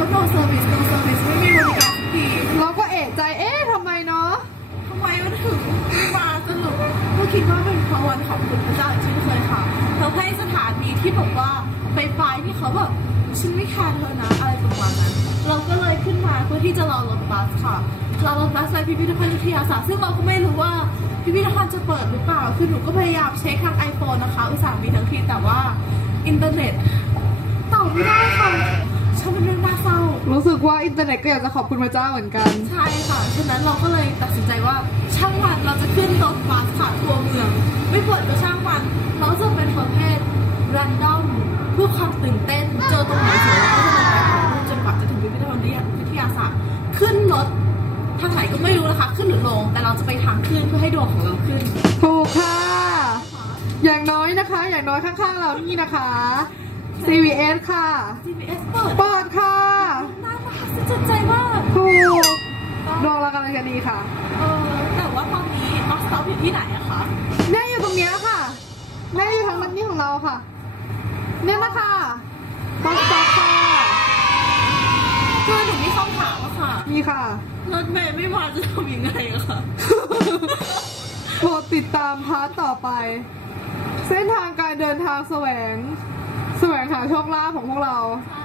ก็ no service no service ไม่มีบริการสักทีเราก็เอะใจเอ๊ะทำไมเนาะทำไมมันถึงไม่มาสรุปก็คิดว่าเป็นเพราะวันขอบคุณพระเจ้าอีกเช่นเคยค่ะเราให้สถานีที่บอกว่าไปปลายที่เขาแบบฉันไม่แคร์เธอนะอะไรประมาณนั้น เราก็เลยขึ้นมาเพื่อที่จะรอรถบัสค่ะรอรถบัสไปพิพิธภัณฑ์วิทยาศาสตร์ซึ่งเราก็ไม่รู้ว่าพิพิธภัณฑ์จะเปิดหรือเปล่า คือหนูก็พยายามเช็คทาง iPhone นะคะ อุตส่าห์มีทั้งทีแต่ว่าอินเทอร์เน็ตตอบไม่ได้ค่ะฉันเป็นเรื่องน่าเศ ร้ารู้สึกว่าอินเทอร์เน็ตก็อยากจะขอบคุณพระเจ้าเหมือนกัน ใช่ค่ะ ฉะนั้นเราก็เลยตัดสินใจว่าช่างมันเราจะขึ้นรถบัสค่ะทัวร์เมือง ไม่เปิดก็ช่างมัน เราจะเป็นประเภท random เพื่อความตื่นเต้น เจอตรงไหนเสร็จแล้วก็จะเดินไปถ่ายรูปจนกว่าจะถึงพิพิธภัณฑ์วิทยาศาสตร์ ขึ้นรถทางไหนก็ไม่รู้นะคะ ขึ้นหรือลง แต่เราจะไปทางขึ้นเพื่อให้ดวงของเราขึ้น ถูกค่ะ อย่างน้อยนะคะ อย่างน้อยข้างๆเรานี่นะคะ CVS ค่ะ GPS เปิดเปิดค่ะ ค่ะ เออแต่ว่าตอนนี้ออสต็อปอยู่ที่ไหนอะคะแม่อยู่ตรงเนี้ยค่ะ แม่อยู่ทางนั้นนี่ของเราค่ะเนี่ยนะคะบัสสต็อปค่ะคือหนูมีคำถามอะค่ะนี่ค่ะ รถเมย์ไม่มาจะทำยังไงอะคะโปรดติดตามพาร์ทต่อไป เส้นทางการเดินทางแสวง แสวงหาโชคลาภของพวกเรา ใช่